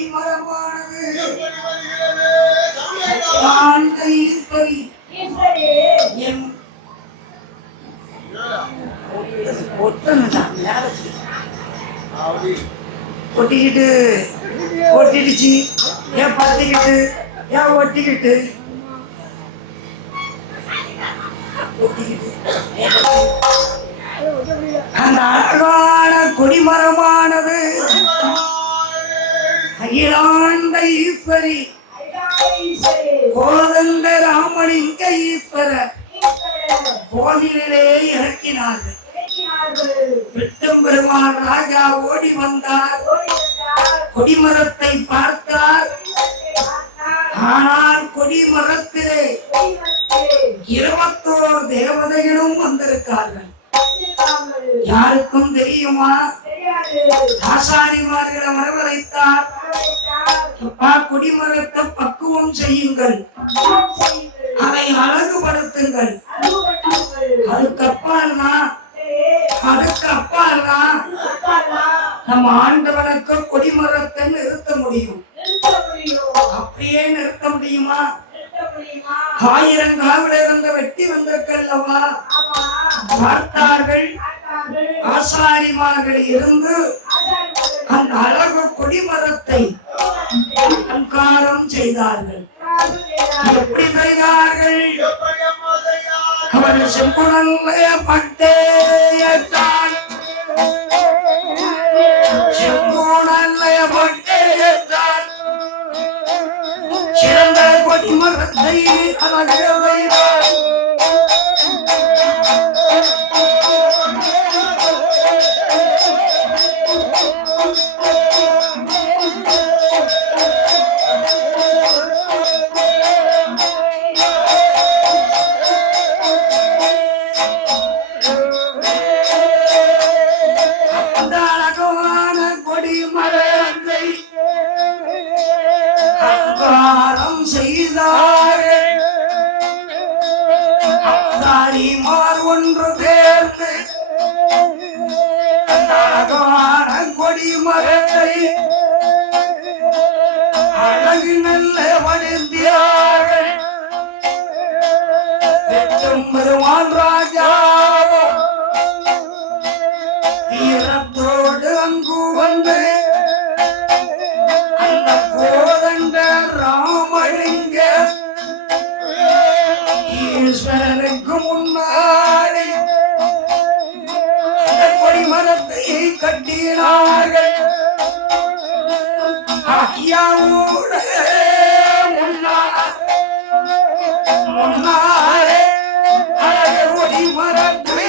கொடிமரமானது ஈஸ்வரி ஒட்டிக்கிட்டு ஒட்டிடுச்சு ஏன் பத்திக்கிட்டு ஏன் ஒட்டிக்கிட்டு அந்த அழகான கொடிமரமானது அகிலாண்ட ஈஸ்வரி கோதண்ட ராமலிங்க ஈஸ்வரர் கோவிலே இறக்கினார்கள். விட்டும் பெருமாள் ராஜா ஓடி வந்தார். கொடிமரத்தை பார்த்தார். ஆனால் கொடிமரத்திலே 21 தேவதைகளும் வந்திருக்கார்கள். யாருக்கும் தெரியுமா? ஆசாரிமார்களை வரவழைத்தார். அப்பா, கொடிமரத்தை பக்குவம் செய்யுங்கள், அதை அழகுபடுத்துங்கள். அதுக்கப்பால்னா நம்ம ஆண்டவனுக்கு கொடிமரத்தை நிறுத்த முடியும். அப்படியே நிறுத்த முடியுமா? 1000 காவலர் வெட்டி வந்திருக்கல்லவா? பார்த்தார்கள். ஆசாரிமார்கள் இருந்து அந்த அழகு கொடிமரத்தை அலங்காரம் செய்தார்கள். எப்படி செய்தார்கள்? அவர்கள் செம்புணல்லைய பட்டேயத்தான் சிறந்த கொடிமரத்தை அழகு ஒன்று சேர்ந்து கொடிமரத்தை அழகு நல்ல வடிந்தார்கள். பெருமாள் ராஜா வீரத்தோடு அங்கு வந்து அந்த கோதண்ட ராமலிங்க ஈஸ்வரனுக்கு முன்னாடி கொடிமரத்தை கட்டினார்கள். ஐயாவோட முன்னாலே அழகு கொடிமரத்தை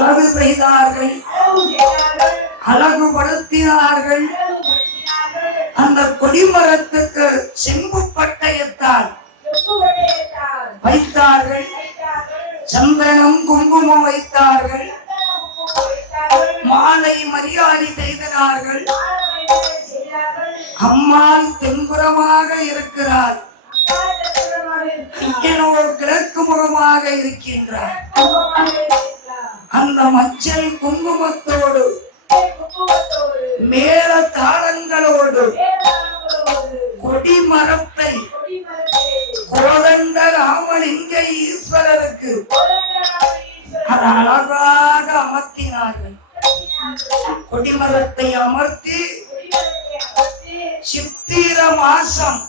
அழகு செய்தார்கள், அழகுபடுத்தினார்கள். அந்த கொடிமரத்துக்கு செம்பு பட்டயத்தால் வைத்தார்கள். சந்தனம் குங்குமம் வைத்தார்கள். மாலை மரியாதை செய்தார்கள். அம்மாள் தென்புறமாக இருக்கிறார். ஐயனோர் கிழக்கு முகமாக இருக்கின்றார். அந்த மஞ்சள் குங்குமத்தோடு மேல தாளங்களோடு கொடிமரத்தை கோதண்ட ராமலிங்க ஈஸ்வரருக்கு அழகாக அமர்த்தினார்கள். கொடிமரத்தை அமர்த்தி சித்திர மாசம்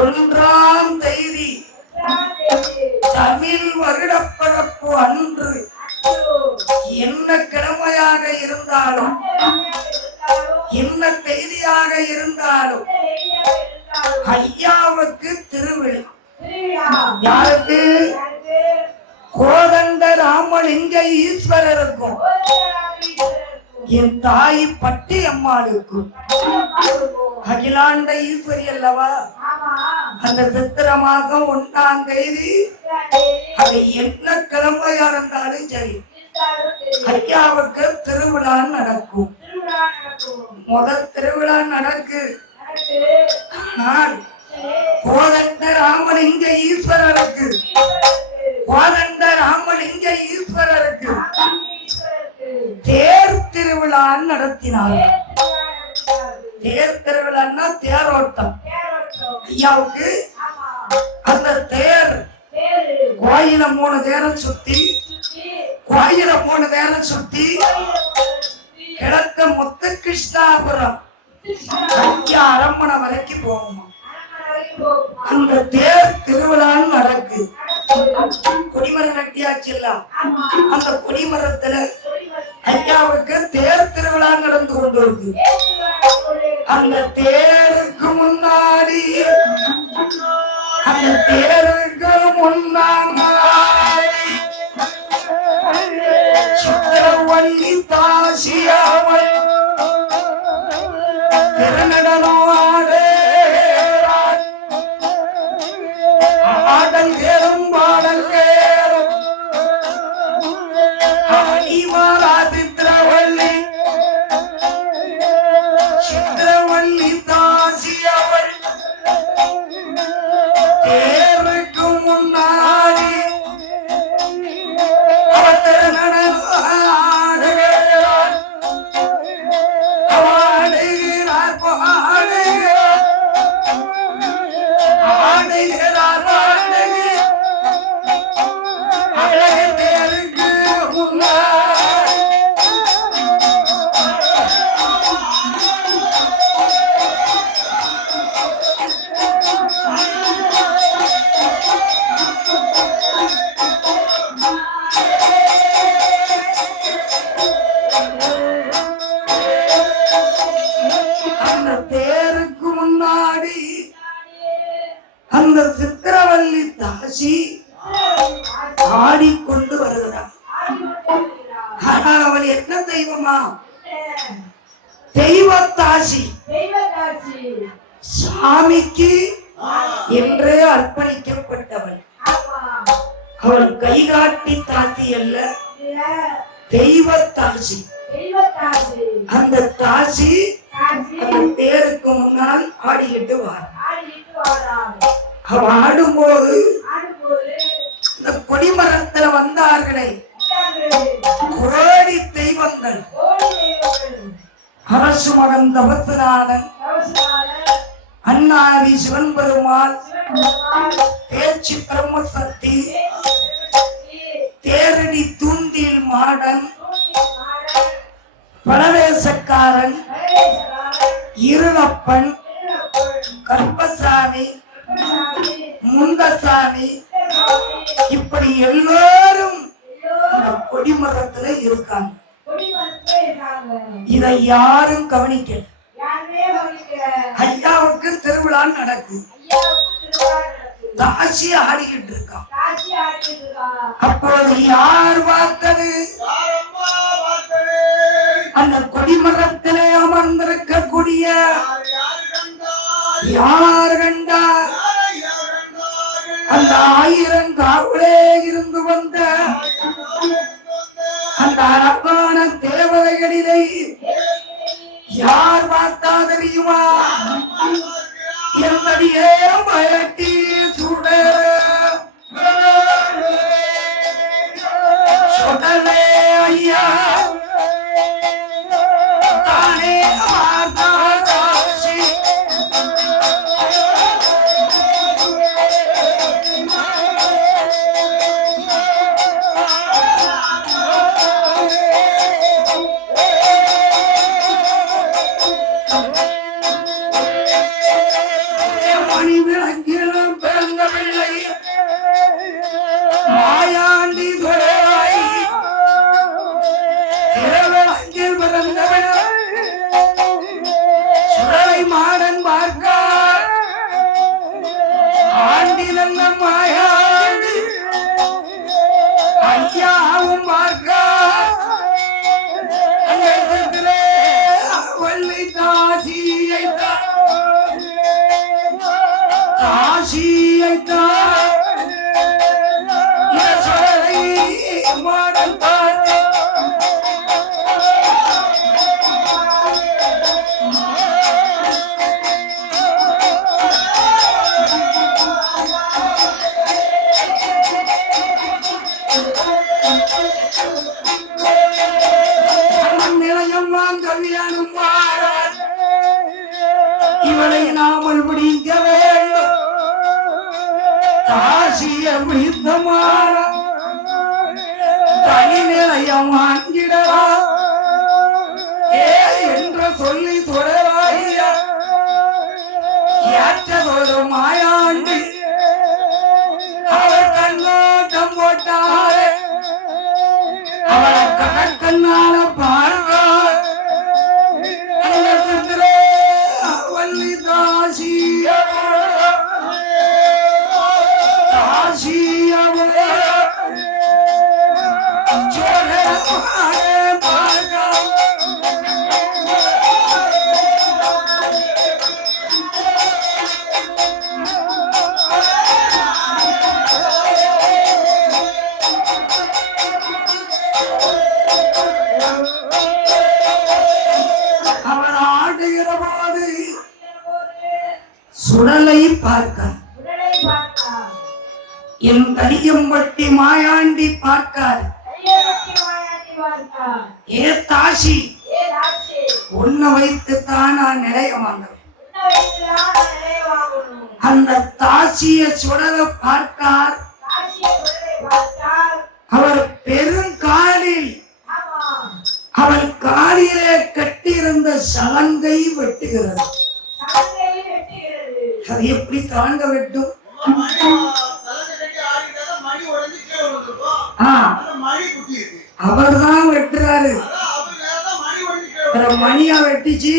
1ஆம் தேதி தமிழ் வருடப்பழப்பு அன்று என்ன கிழமையாக இருந்தாலும் என்ன தேதியாக இருந்தாலும் ஐயாவுக்கு திருவிழா. யாருக்கு? கோதண்ட ராமலிங்க ஈஸ்வரருக்கும் என் தாய் பட்டி அம்மாளுக்கும் அகிலாண்ட ஈஸ்வரி அல்லவா அந்த சித்திர மாதம் 1ஆம் தேதி அது என்ன கிழமையா இருந்தாலும் சரி ஐயாவுக்கு திருவிழா நடக்கும். முதல் திருவிழா நடக்கு. ஆனால் கோதண்ட ராமலிங்க ஈஸ்வரருக்கு கோதண்ட ராமலிங்க ஈஸ்வரருக்கு தேர் திருவிழா நடத்தினார்கள். தேர் திருவிழான்னா தேரோட்டம். ஐயாவுக்கு அந்த தேர் கோயில 3 தேரம் சுத்தி கோயில 3 தேரம் சுத்தி கிழக்க முத்துகிருஷ்ணாபுரம் ஐயா அரண்மனை வரைக்கும் போகுமா. அந்த தேர் திருவிழா நடக்கு. கொடிமரம் கட்டியாச்சு இல்ல, அந்த கொடிமரத்துல ஐயாவுக்கு தேர் திருவிழா நடந்து கொண்டு இருக்கு. அந்த தேருக்கு முன்னாடி சித்திரவள்ளி தாசியாவள் ஆடல் கேளும் பாடல் கேளும் ஆடிவாரா சித்திரவள்ளி சித்திரவள்ளி தாசியாவள் தேருக்கு முன்னாடி அந்த சித்திரவள்ளி தாசி ஆடிக்கொண்டு வருகிறார். ஆனால் அவள் என்ன தெய்வமா? தெய்வத்தாசி. சாமிக்கு என்றே அர்ப்பணிக்கப்பட்டவள். அவள் கைகாட்டி தாசி அல்ல, தெய்வத்தாசி. அந்த தாசி அந்த தேருக்கு முன்னால் ஆடிக்கிட்டு வார். அவ ஆடும்போது இந்த கொடிமரத்துல வந்தார்களே கோடி தெய்வங்கள், அரசு மகன் தபசுநாதன், அண்ணாவி சிவன் பெருமாள், பேச்சு பிரம்மசக்தி, தேரடி தூண்டில் மாடன், பலவேசக்காரன், இருளப்பன், கற்பசாமி, முந்தசாமி, இப்படி எல்லோரும் கொடிமரத்துல இருக்காங்க. இதை யாரும் கவனிக்க. ஐயாவுக்கு திருவிழா நடக்கு. தாசி ஆடிக்கிட்டு இருக்கான். அப்போது யார் பார்த்தது? அந்த கொடிமரத்திலே அமர்ந்திருக்கக்கூடிய யார் கண்டார்? அந்த 1000 காவலே இருந்து வந்த அந்த அழகான தேவதைகளிலே யார் பார்த்தா தெரியுமா? என்னடியே பயட்டி சுடலே ஐயா தானே வார்த்தாசி. மணி விளங்கிலும் பிறந்தவில்லை தாசிய வித்தமான தனி நிலையம் வாங்கிடா என்று சொல்லி தொடராய ஏற்றதொரு மாயாண்டி அவர் கண்ணோட்டம் போட்டாரே அவளை கடற்கண்ணால பார்த்தார் வள்ளி அவர் ஆடுகிற போது சுடலை பார்க்க என் கலியம்பட்டி மாயாண்டி பார்க்கார். ஏ தாசி உன்னை வைத்துத்தான் நான் நிலைய வாங்குவேன். அந்த தாசிய சுடலை பார்த்தார். அவர் பெருங்காலில் அவள் காலிலே கட்டியிருந்த சலங்கை வெட்டுகிறது. அது எப்படி தாங்க வெட்டும்? அவர்தான் வெட்டுறாரு. மணியா வெட்டிச்சு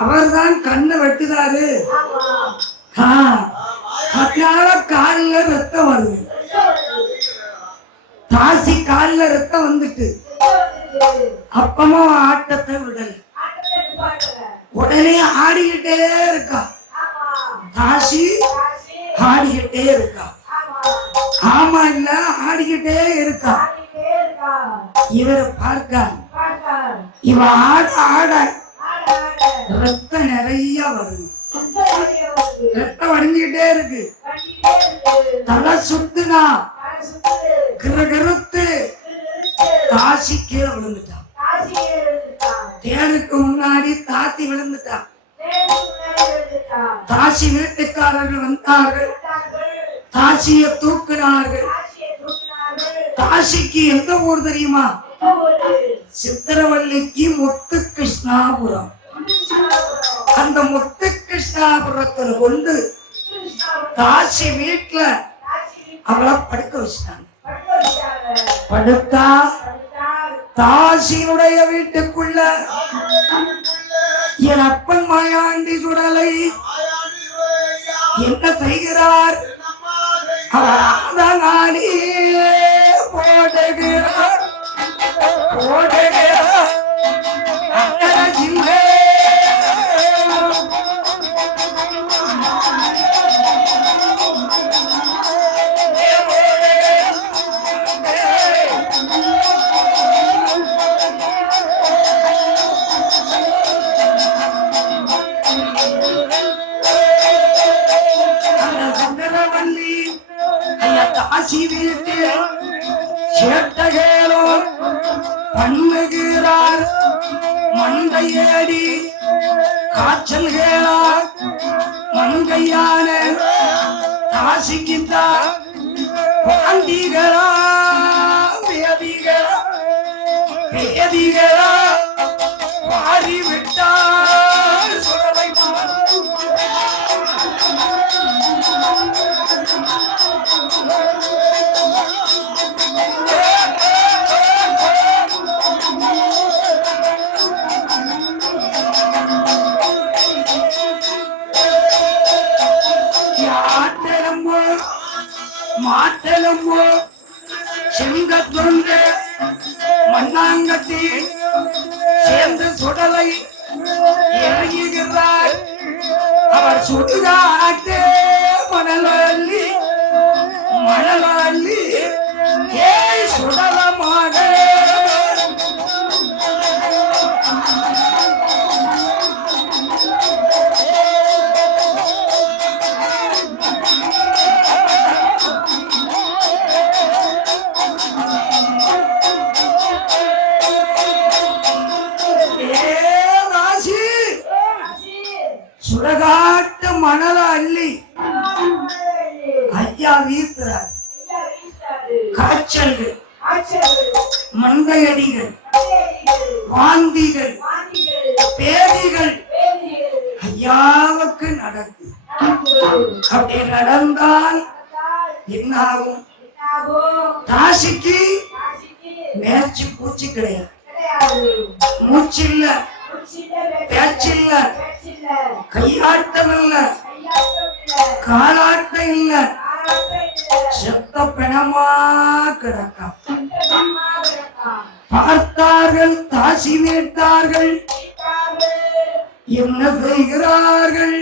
அவர்தான் கண்ணை வெட்டுறாரு. அதனால காலில் ரத்தம் வருது. தாசி காலில் ரத்தம் வந்துட்டு அப்பமா ஆட்டத்தை விடல. உடனே ஆடிக்கிட்டே இருக்கா. தாசி ஆடிக்கிட்டே இருக்கா. ஆமா இல்ல ஆடிக்கிட்டே இருக்கா. இவரை பார்க்க இவ ஆட ஆட ரத்தம் நிறைய வருது. ரத்தம் வடிஞ்சுக்கிட்டே இருக்கு. தலை சுத்துனா கிருத்து தாசி கீழே விழுந்துட்டான். தேருக்கு முன்னாடி தாத்தி விழுந்துட்டான். தாசி வீட்டுக்காரர்கள் வந்தார்கள். தாசியை தூக்கினார்கள். தாசிக்கு எந்த ஊர் தெரியுமா? சித்திரவள்ளிக்கு முத்து கிருஷ்ணாபுரம். அந்த முத்து கிருஷ்ணாபுரத்தில் கொண்டு தாசி வீட்டுல அவளை படுக்க வச்சிட்டாங்க. படுத்தா தாசியினுடைய வீட்டுக்குள்ள என் அப்பன் மாயாண்டி சுடலை என்ன செய்கிறார்? அவர் ஆதங்கானி போடுகிறார் ஜில்லே தாசி வீட்டில் சேட்டகேலோ பண்ணுகிறார். மண்டையேடி காய்ச்சல்களார் மண்கையான தாசிக்கின்ற பாண்டிகளா வேதிகளா வேதிகளா பாடிவிட்டார் சுடலை. மாட்டெலும்பு செங்கத்தொண்டு மண்ணாங்கட்டி சேர்ந்து சுடலை இறங்குகிறார். அவர் சுடுகாட்டு மணலி மணலி ஏய் சுடலமாக சுடகாட்டு மணல அள்ளி ஐயா வீசுறார். காய்ச்சல்கள், மந்தையடிகள், வாந்திகள், பேதிகள் ஐயாவுக்கு நடக்கு. அப்படி நடந்தால் என்னாகும்? தாசிக்கு மேய்ச்சி பூச்சி கிடையாது, மூச்சில்ல, பேச்சில்ல, கையாட்டம் இல்ல, காலாட்டம் இல்ல, செத்த பிணமா கிடக்கும். பார்த்தார்கள், தாசி வீட்டார்கள் என்ன செய்கிறார்கள்?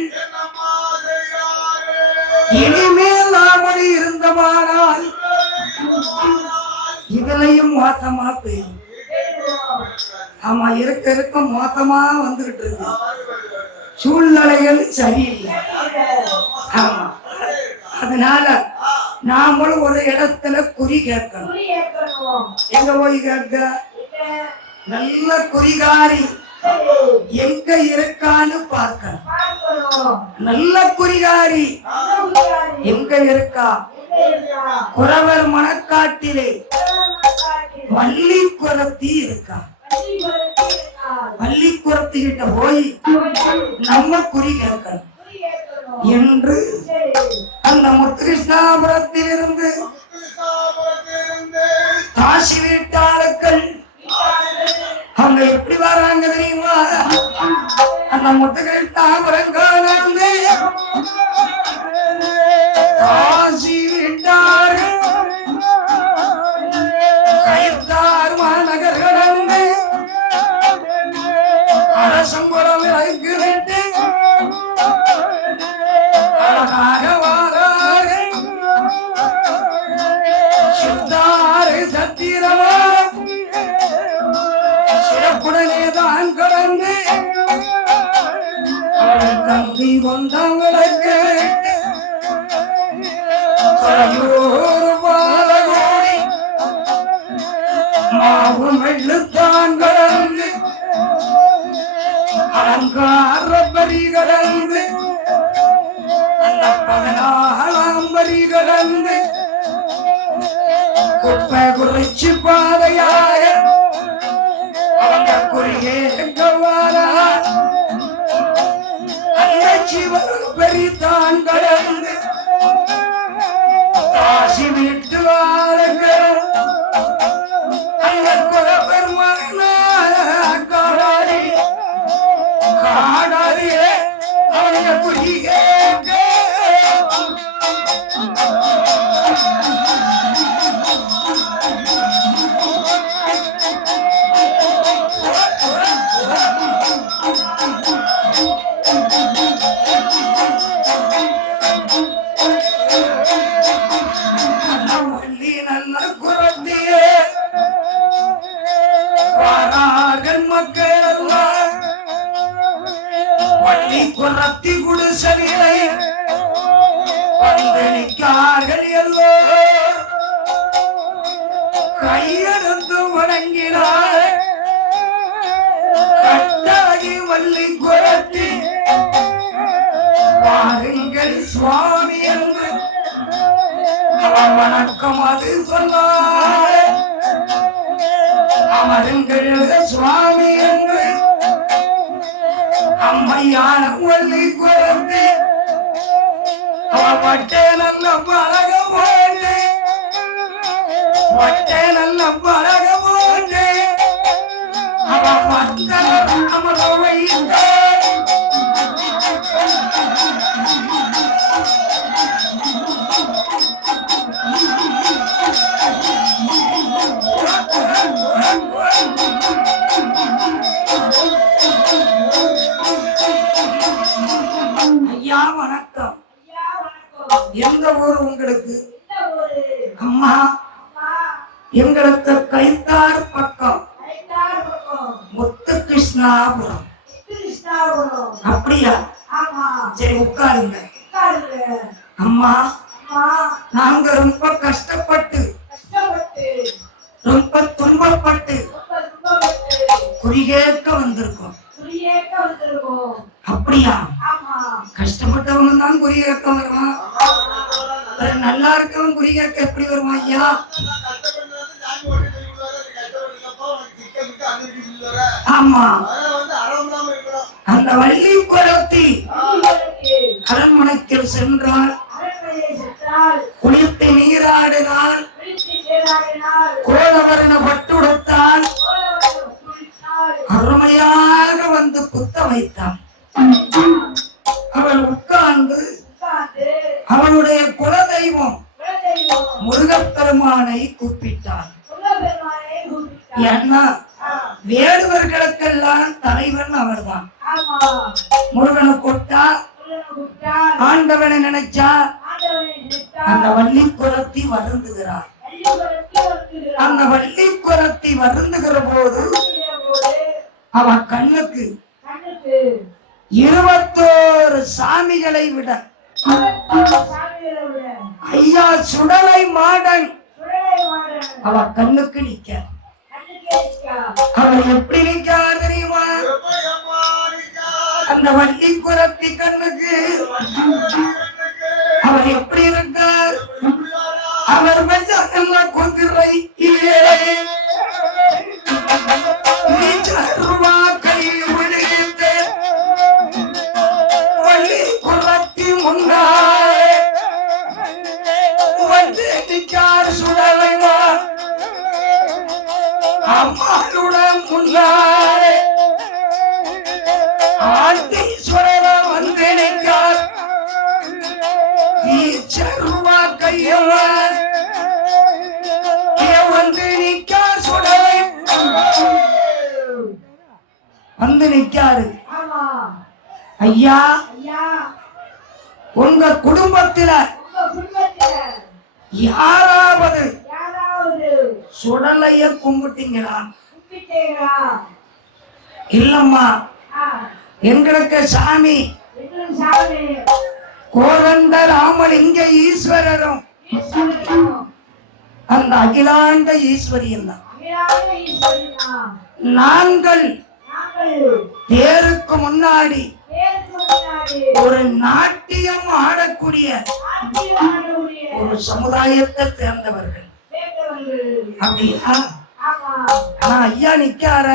இனிமேல் நாமடி இருந்தவானால் இதுலையும் மோசமா போயிடும். ஆமா, இருக்க இருக்க மோசமா வந்துகிட்டு இருக்கு. சூழ்நிலைகள் சரியில்லை. ஆமா, அதனால நாமளும் ஒரு இடத்துல குறி கேட்கணும். எங்க போய் கேட்க? நல்ல குறிகாரி எங்க இருக்கான்னு பார்க்கணும். நல்ல குறிகாரி எங்க இருக்கா? குறவர் மணக்காட்டிலே வள்ளிக்குரத்தி இருக்கா. வள்ளிக்குரத்தி கிட்ட போய் நம்ம குறி கேட்கணும் என்று அந்த முத்துகிருஷ்ணாபுரத்தில் இருந்து காசி வீட்டாளர்கள் அவங்க எப்படி வராங்க தெரியுமா? அந்த முத்துகிருஷ்ணாபுரங்கானே காசி வீட்டார்கள் கைத்தார் மாநகர் கடந்து அரசம்புரம் விலைக்கு விட்டு அழகாக வாரார்கள். சித்தாறு சத்திரமா சிறப்புடனே தான் கடந்து தம்பி வந்தவங்களுக்கு பாலகோடி மாவும் வெள்ளுத்தான் கடந்து அலங்கார பரி கடந்து 14ஆம் பரி கடந்து குப்பை குறிச்சி பாதையாக அவங்க குறியேங்கவாரா சிவன் பெரிதான் கடந்து காசி வீட்டு வாருங்கள் அந்த குலபெருமாடி காடாரியே அவங்க குறியேங்க. குரத்தி குடிசனிலை வந்தளிக்கார்கள் எல்லோ கையெழுந்து வணங்கினார். கட்டாகி வள்ளி குரத்தி பாருங்கள் சுவாமி என்று வணக்கம் அது சொன்னார். அமருங்கள் சுவாமி என்று அம்மையான வள்ளி குரத்தி வட்டே நல்ல பழக போண்டு வட்டே நல்ல பழக போண்டு அமரவை ஐயா வணக்கம். எந்த ஊர் உங்களுக்கு? அம்மா, எங்களுக்கு கைத்தார் பக்கம் முத்துகிருஷ்ணாபுரம். அப்படியா? சரி, உட்காருங்க. அம்மா, நாங்க ரொம்ப கஷ்டப்பட்டு ரொம்ப துன்பப்பட்டு குறிகேட்க வந்திருக்கோம். அப்படியா? கஷ்டப்பட்டவங்க தான் குறி கேட்க வருவான். நல்லா இருக்கவன் குறி கேட்க எப்படி வருமா ஐயா? ஆமா, அந்த வள்ளி குலத்தி அரண்மனைக்கு சென்றால் குளித்து நீராடினால் கோலவர்ண பட்டுடுத்தால் அருமையாக வந்து குத்த வைத்தான். அவள் உட்கார்ந்து அவனுடைய குலதெய்வம் முருகப்பெருமானை கூப்பிட்டான். ஏன்னா வேடுவர்களுக்கெல்லாம் தலைவன் அவர்தான். முருகனை கூட்டா ஆண்டவனை நினைச்சா அந்த வள்ளி குலத்தி வருந்துகிறார். அந்த வள்ளி குலத்தி வருந்துகிற போது அவன் கண்ணுக்கு 21 சாமிகளை விட ஐயா சுடலை மாடன் அவ கண்ணுக்கு நிக்க. அவர் எப்படி நிக்கார் தெரியுமா? அந்த வள்ளி குலத்தி கண்ணுக்கு அவர் எப்படி இருக்கார்? அவர் வெள்ள குதிரை கை விழுந்து வள்ளி குலத்தி முன்னாலே வந்து நிற்கார் சுடலைமா. அம்மாளுடன் முன்னாலே ஆண்டீஸ்வரர் வந்து நிற்கார். கையவர் வந்து நிற்கார் சுடலை வந்து நிற்காரு. ஐயா, உங்க குடும்பத்தில யாராவது சுடலைய கும்பிட்டீங்களா? இல்லம்மா, எங்களுக்கு சாமி கோதண்ட ராமலிங்க ஈஸ்வரரும் அந்த அகிலாண்ட ஈஸ்வரியும் தான். நாங்கள் தேருக்கு முன்னாடி ஒரு நாட்டியம் ஆடக்கூடிய ஒரு சமுதாயத்தை சேர்ந்தவர்கள். அப்படியா? ஆனா ஐயா நிக்கார,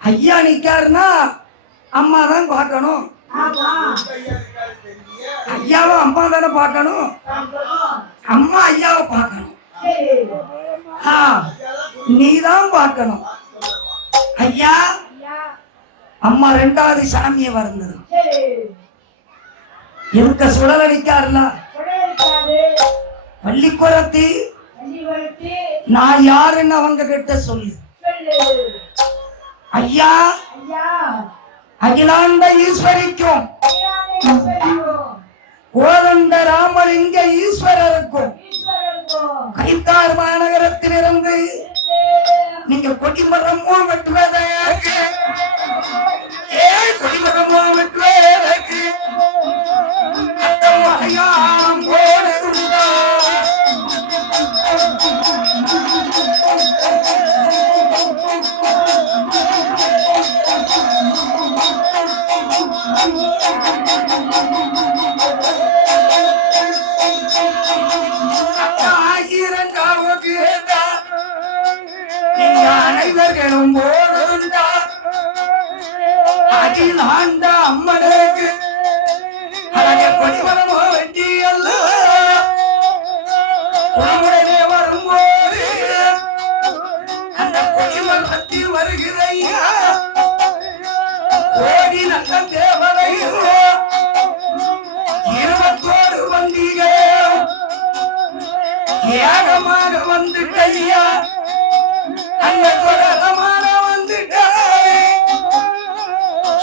ஐயா நிக்காருன்னா அம்மா தான் பார்க்கணும். ஐயாவை அம்மா தானே பார்க்கணும். அம்மா ஐயாவை பார்க்கணும். நீதான் பார்க்கணும். ஐயா அம்மா 2வது சாமியை வருந்தது. இருக்க சுடல நிக்காருல வள்ளி குலத்தி, நான் யாருன்னு அவங்க கிட்ட சொல்லு. ஐயா அகிலாண்ட ஈஸ்வரிக்கும் கோதண்ட ராமலிங்க ஈஸ்வரருக்கும் கைத்தார் மாநகரத்திலிருந்து நீங்க கொடிமரமோ வெட்டுவதற்கு கொடிமரமோ வெட்டுவதற்கு அடையாளம் போடுதா? அனைவர்களும் போடுண்டா அகிலாண்ட அம்மனுக்கு அழக கொடிமரமோ வெட்டி அல்ல உடனே வரும்போது அந்த கொடிமரத்தில் வருகிறையா கோடி நல்ல தேவதையோ 21 வந்திகள் ஏகமாக வந்து கையா அந்த சுடலமான வந்துட்டாய்,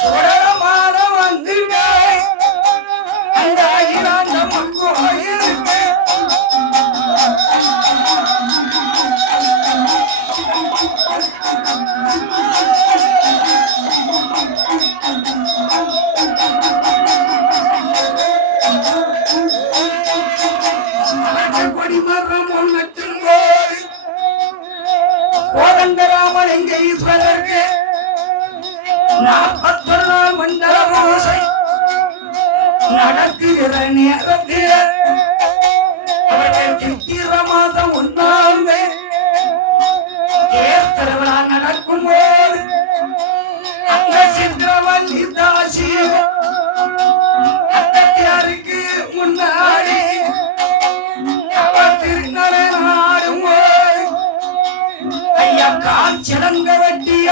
சுடலமான வந்துட்டாய் அந்த அகிலாண்ட கோயிலுக்கு. கொடிமரம் ஒன்றும் போது கோதண்டராமலிங்க ஈஸ்வரருக்கு 41 மண்டல பூசை நடத்துகிற நேரத்தில்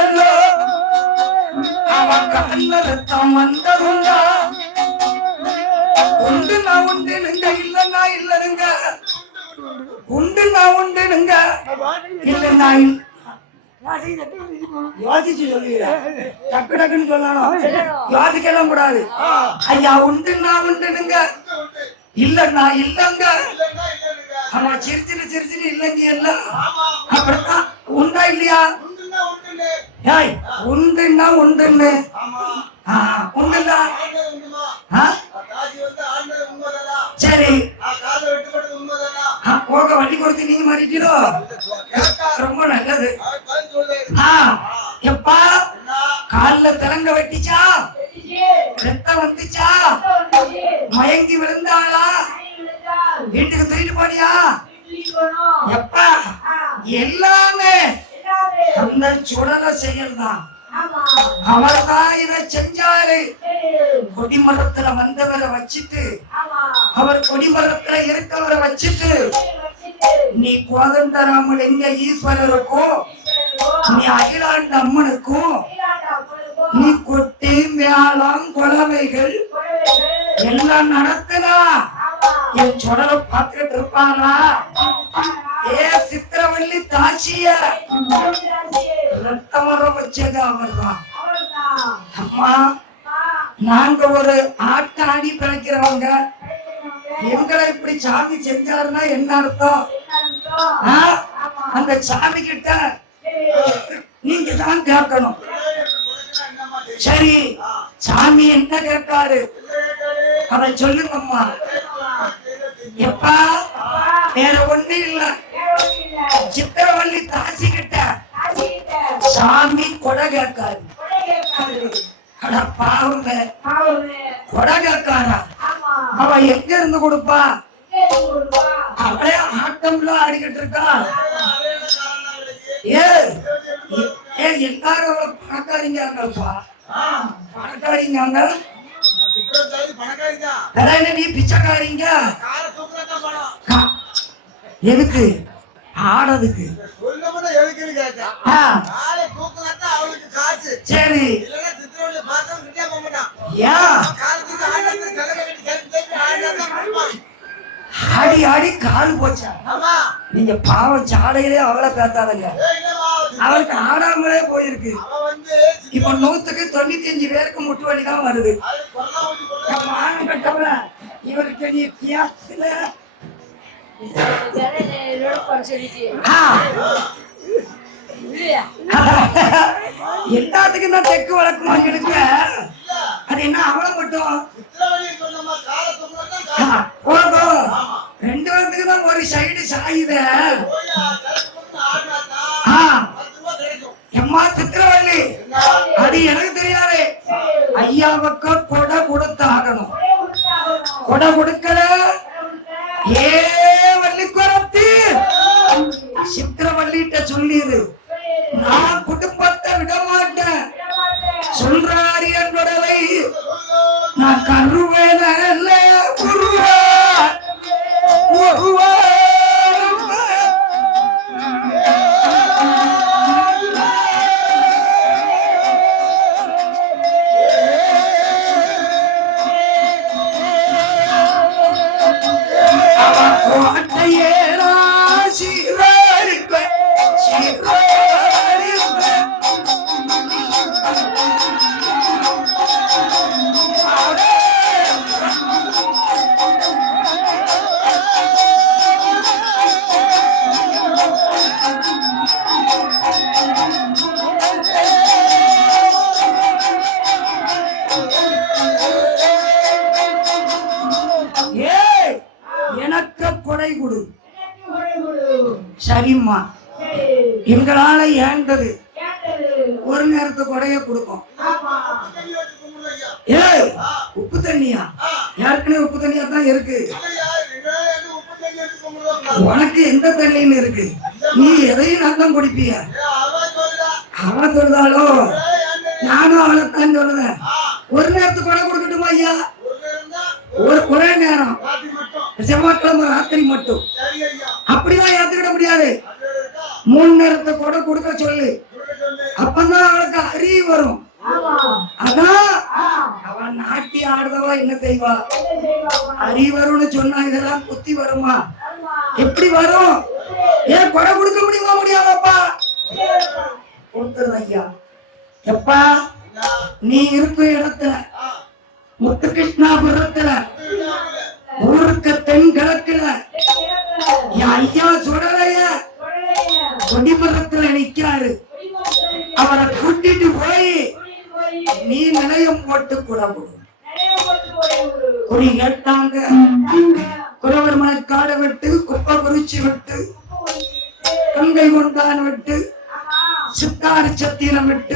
எல்லோ அவன் கண்ண ரத்தம் வந்ததுண்டா உண்டுனா உண்டுனுங்க இல்லன்னா இல்லனுங்க உண்டுனா உண்டுனுங்க இல்லன்னா யோசிச்சு சொல்லுங்க டக்கு டக்குன்னு சொல்லணும் யோசிக்கலாம் கூடாது ஐயா உண்டுன்னா உண்டுனுங்க இல்லன்னா இல்லங்க அவன் சிரிச்சுன்னு இல்லங்க எல்லாம் அப்படித்தான் உண்டா இல்லையா ஏய் உண்டுன்னா உண்டுன்னு உண்டுன்னா சரி போக வண்டி கொடுத்து நீங்க மாறிட்டீரோ ரொம்ப நல்லது எப்பா கால்ல திறங்க வெட்டிச்சா ரத்தம் வந்துச்சா மயங்கி விழுந்தாளா வீட்டுக்கு தூக்கிட்டு போனியா எப்பா எல்லாமே அந்த சுடல செயல்தான் அவர்தான் இதை செஞ்சாரு கொடிமரத்துல வந்தவரை வச்சுட்டு அவர் கொடிமரத்துல இருக்கவரை வச்சுட்டு நீ கோதண்டராமலிங்க ஈஸ்வரருக்கும் நீ அகிலாண்ட அம்மனுக்கும் நீ கொட்டி மேளம் குலவைகள் எல்லாம் நடத்தினா என் சுடலை பார்த்துட்டு இருப்பாரா ஏ சித்திரவள்ளி தாட்சிய ரத்தம் வர வச்சது அவர்தான் அம்மா நாங்க ஒரு ஆட்டாடி பிழைக்கிறவங்க எங்களை இப்படி சாமி செஞ்சாருன்னா என்ன அர்த்தம் அந்த சாமி கிட்ட நீங்க தான் கேட்கணும் சரி சாமி என்ன கேட்காரு அதை சொல்லுங்கம்மா எப்பா வேற ஒண்ணு இல்ல சித்திரவள்ளி தாசி கிட்ட சாமி கொடை கேட்காரு பாவங்க கொடை கேட்காரா அவ எங்க இருந்து கொடுப்பா அவளே ஆட்டம்ல ஆடிக்கிட்டு இருக்கா ஏ எல்லாரும் அவளை பணக்காரிங்கப்பா பணக்காரிங்க நீ பிச்சைக்காரிங்க எதுக்கு ஆடதுக்கு சரி ஆடி ஆடி கால் போச்சா நீங்க பாவம் சாடையிலே அவளை பேத்தாதங்க அவளுக்கு ஆடாமலே போயிருக்கு இப்ப 195 பேருக்கு முட்டு வலி தான் வருது இவருக்கு நீ வித்தியாசத்துல எல்லாத்துக்கும் தான் தெக்கு வழக்குமா எடுக்க அது என்ன அவளை மட்டும் போதும் 2 பேருக்கு தான் ஒரு சைடு சாயுத எம்மா சித்திரவள்ளி அது எனக்கு தெரியாது ஐயாவுக்கு கொடை கொடுத்து ஆகணும் கொடை கொடுக்கல ஏ வள்ளி குறத்தி சித்திரவள்ளிட்ட சொல்லிடு நான் குடும்பத்தை விட மாட்டேன் சொல்றாரு என்பதை நான் கருவேல சரிம்மா எங்களால ஏண்டது ஒரு நேரத்து கொடைய கொடுக்கும் ஏய் உப்பு தண்ணியா யாருக்குனே உப்பு தண்ணியா தான் இருக்கு உனக்கு எந்த தண்ணின்னு இருக்கு நீ எதையும் நான் தான் குடிப்பிய அவ சொல்றாளோ நானும் அவளைத்தான் சொல்லுவேன் ஒரு நேரத்துக்கு கொடை கொடுக்கட்டுமா ஐயா ஒரே நேரம் செவ்வாய்க்கிழமை ராத்திரி மட்டும் அப்படிதான் ஏத்துக்கிட முடியாது 3 நேரத்தை கொடை கொடுக்க சொல்லு அப்பதான் அவளுக்கு அறிவு வரும். அதான் அவன் நாட்டி ஆடுறவா என்ன செய்வா? அறிவு வரும்னு சொன்னா இதெல்லாம் புத்தி வருமா? எப்படி வரும்? ஏன் கொடை கொடுக்க முடியுமா? முடியாதப்பா. கொடுத்துருது ஐயா. எப்பா நீ இருக்கும் இடத்துல முத்துகிருஷ்ணாபுரத்துல ஊருக்கு தென்கிழக்குல என் ஐயா சுடலைய கொடிமரத்துல நிக்காரு. அவரை கூட்டிட்டு போய் நீ நிலையம் போட்டு குடமுடு. குறி கேட்டாங்க. குறவர் மணக்காடு விட்டு குப்பை குறிச்சி விட்டு கங்கை கொண்டான் விட்டு சித்தாறு சத்திரம் விட்டு